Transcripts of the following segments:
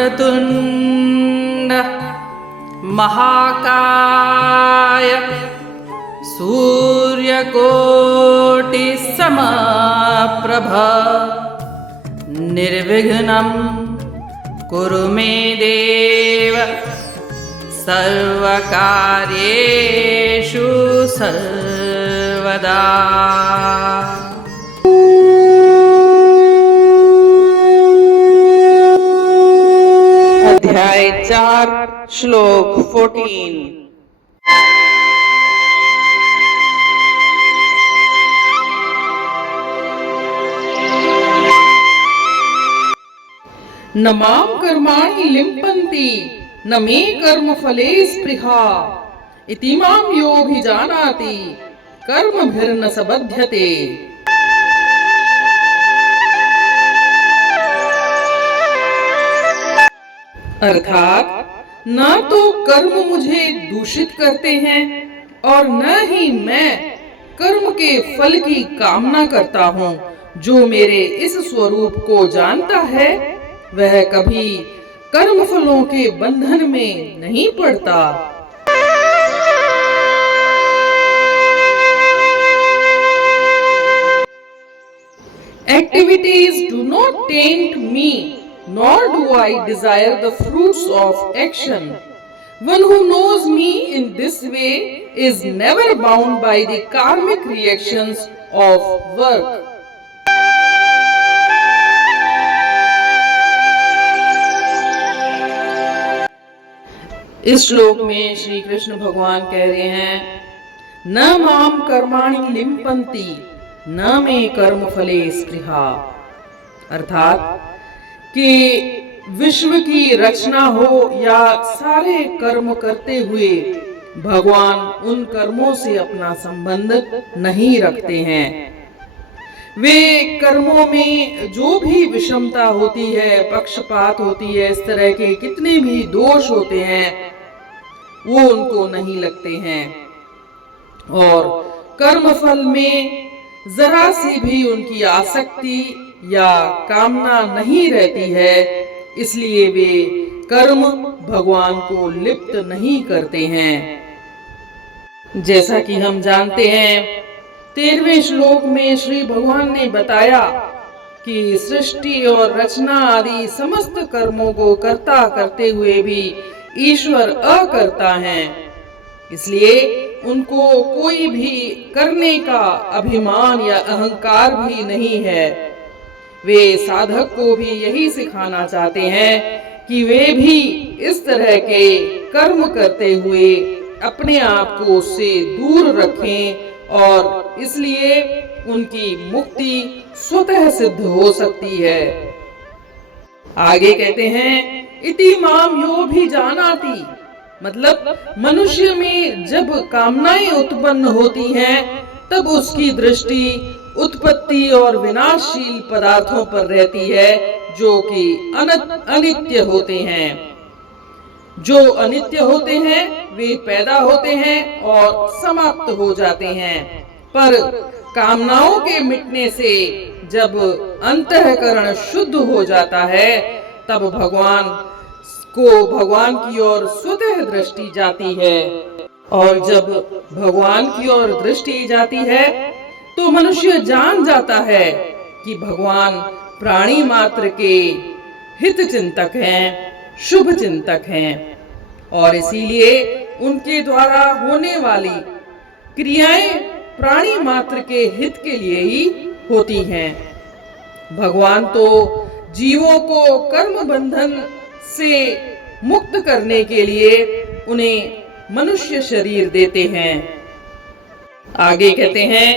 वक्रतुण्ड महाकाय सूर्यकोटिसमप्रभा निर्विघ्नं कुरु मे देव सर्वकार्येषु सर्वदा। अध्याय 4 श्लोक 14। न मां कर्माणि लिम्पन्ति न मे कर्मफले स्पृहा इति मां योऽभिजानाति कर्मभिर्न स बध्यते। अर्थात न तो कर्म मुझे दूषित करते हैं और न ही मैं कर्म के फल की कामना करता हूँ। जो मेरे इस स्वरूप को जानता है वह कभी कर्म फलों के बंधन में नहीं पड़ता। Activities do not taint me, nor do I desire the fruits of action. One who knows me in this way is never bound by the karmic reactions of work. इस श्लोक में श्री कृष्ण भगवान कह रहे हैं, न माम कर्माणि लिम्पन्ति न मे कर्म फले स्पृहा। अर्थात कि विश्व की रचना हो या सारे कर्म करते हुए भगवान उन कर्मों से अपना संबंध नहीं रखते हैं। वे कर्मों में जो भी विषमता होती है, पक्षपात होती है, इस तरह के कितने भी दोष होते हैं वो उनको नहीं लगते हैं और कर्मफल में जरा सी भी उनकी आसक्ति या कामना नहीं रहती है, इसलिए वे कर्म भगवान को लिप्त नहीं करते हैं। जैसा कि हम जानते हैं 13वें श्लोक में श्री भगवान ने बताया कि सृष्टि और रचना आदि समस्त कर्मों को कर्ता करते हुए भी ईश्वर अकर्ता हैं, इसलिए उनको कोई भी करने का अभिमान या अहंकार भी नहीं है। वे साधक को भी यही सिखाना चाहते हैं कि वे भी इस तरह के कर्म करते हुए अपने आप को उससे दूर रखें और इसलिए उनकी मुक्ति स्वतः सिद्ध हो सकती है। आगे कहते हैं, इति माम योऽभिजानाति, मतलब मनुष्य में जब कामनाएं उत्पन्न होती हैं तब उसकी दृष्टि उत्पत्ति और विनाशशील पदार्थों पर रहती है जो कि अनित्य होते हैं। जो अनित्य होते हैं वे पैदा होते हैं और समाप्त हो जाते हैं, पर कामनाओं के मिटने से जब अंतःकरण शुद्ध हो जाता है तब भगवान की ओर स्वतः दृष्टि जाती है और जब भगवान की ओर दृष्टि जाती है तो मनुष्य जान जाता है कि भगवान प्राणी मात्र के हित चिंतक हैं, शुभ चिंतक हैं और इसीलिए उनके द्वारा होने वाली क्रियाएं प्राणी मात्र के हित के लिए ही होती हैं। भगवान तो जीवों को कर्म बंधन से मुक्त करने के लिए उन्हें मनुष्य शरीर देते हैं। आगे कहते हैं,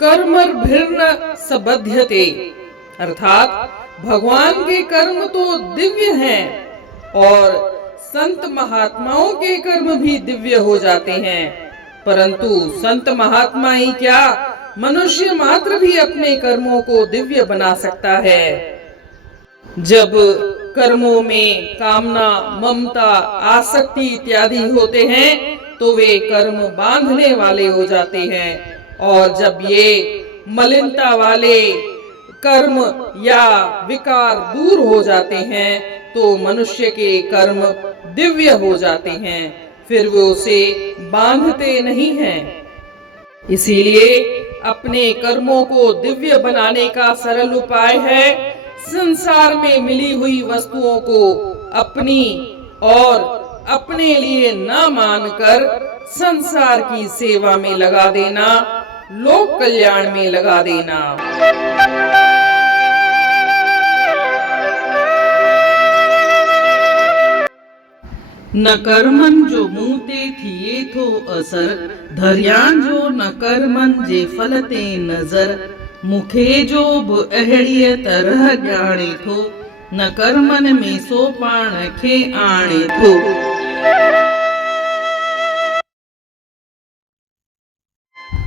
कर्मभिर्न स बध्यते, अर्थात भगवान के कर्म तो दिव्य हैं और संत महात्माओं के कर्म भी दिव्य हो जाते हैं, परंतु संत महात्मा ही क्या, मनुष्य मात्र भी अपने कर्मों को दिव्य बना सकता है। जब कर्मों में कामना, ममता, आसक्ति इत्यादि होते हैं तो वे कर्म बांधने वाले हो जाते हैं और जब ये मलिनता वाले कर्म या विकार दूर हो जाते हैं तो तो मनुष्य के कर्म दिव्य हो जाते हैं, फिर वे उसे बांधते नहीं हैं। इसीलिए अपने कर्मों को दिव्य बनाने का सरल उपाय है संसार में मिली हुई वस्तुओं को अपनी और अपने लिए न मानकर संसार की सेवा में लगा देना, लोक कल्याण में लगा देना। न कर्मन जो मूते थिए थो असर, धर्यान जो न कर्मन जे फलते नजर, मुखे जो बि अहिड़ीअ तरह ॼाणे थो, न कर्मन में सो पाण खे आणे थो।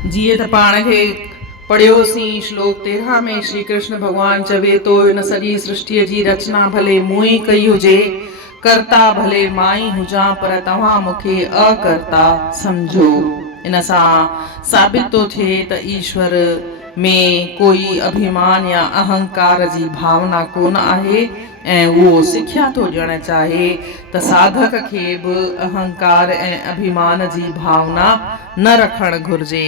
जीअं त पाण खे पढ़ियोसीं श्लोक 13 में श्री कृष्ण भगवान चवे तो इन सॼी सृष्टिअ जी रचना भले मूं ई कई हुजे, कर्ता भले मां ई हुजां, पर तव्हां मूंखे अकर्ता सम्झो। इन सां साबित तो थिए त ईश्वर में कोई अभिमान या अहंकार जी भावना कोन आहे ऐं उहो सिख्या तो ॾियणु चाहे त साधक खे बि अहंकार ऐं अभिमान जी भावना न रखणु घुर्जे।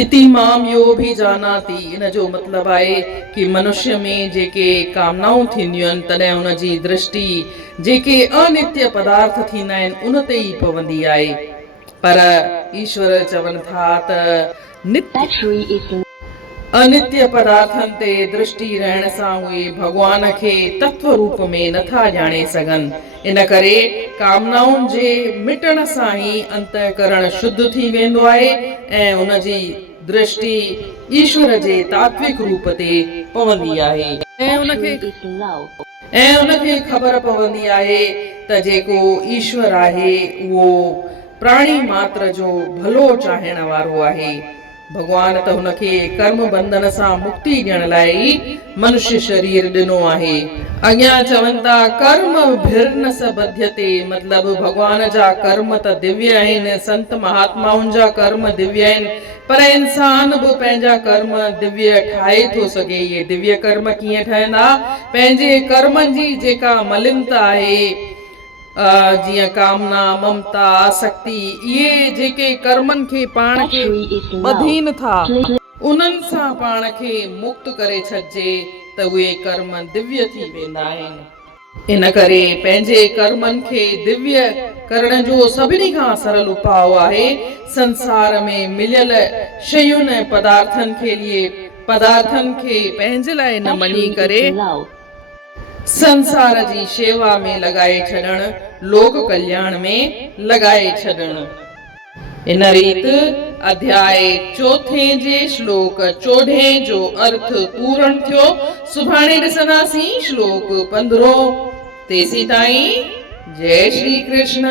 इति माम यो भी जानाति, इन जो मतिलबु आहे कि मनुष्य में जेके कामनाऊं थींदियूं आहिनि तॾहिं उन जी दृष्टि जेके अनित्य पदार्थ थींदा आहिनि उन ते ई पवंदी आहे, पर ईश्वर चवनि था त नित्य अनित्य पदार्थन ते दृष्टि रहण सां उहे भगवान खे तत्व रूप में नथा ॼाणे सघनि। इन करे कामनाउनि जे मिटण सां ई अंतःकरण शुद्ध थी वेंदो आहे ऐं उन जी दृष्टि ईश्वर जे तात्विक रूप ते पवंदी आहे ऐं उनखे ख़बर पवंदी आहे त जेको ईश्वर आहे उहो प्राणी मात्र जो भलो चाहण वारो आहे। भगवान त हुनखे कर्म बंधन सां मुक्ति ॾियण लाइ ई मनुष्य शरीर ॾिनो आहे। अॻियां चवनि था कर्म भिर्न स बध्यते, मतिलबु भगवान जा कर्म त दिव्य आहिनि, संत महात्माउनि जा कर्म दिव्य आहिनि, पर इंसान बि पंहिंजा कर्म दिव्य ठाहे थो सघे। इहे दिव्य कर्म कीअं ठहंदा? पंहिंजे कर्मनि जी जेका मलिनता आहे, जीअं कामना, ममता, आसक्ति, इहे जेके कर्मनि खे पाण खे ॿधीन था, उन्हनि सां पाण खे मुक्त करे छॾिजे त उहे कर्म दिव्य थी वेंदा आहिनि। इन करे पंहिंजे कर्मनि खे दिव्य करण जो सभिनी खां सरल उपाय आहे संसार में मिलियल शयुनि ऐं पदार्थनि खे पंहिंजे लाइ न मञी करे संसार जी शेवा में लगाए छॾणु, लोक कल्याण में लगाए छॾणु। इन रीत अध्याय 4 जे श्लोक 14 जो अर्थ पूर्ण थियो। सुभाणे ॾिसंदासीं श्लोक 15। तेसीं ताईं जय श्री कृष्ण।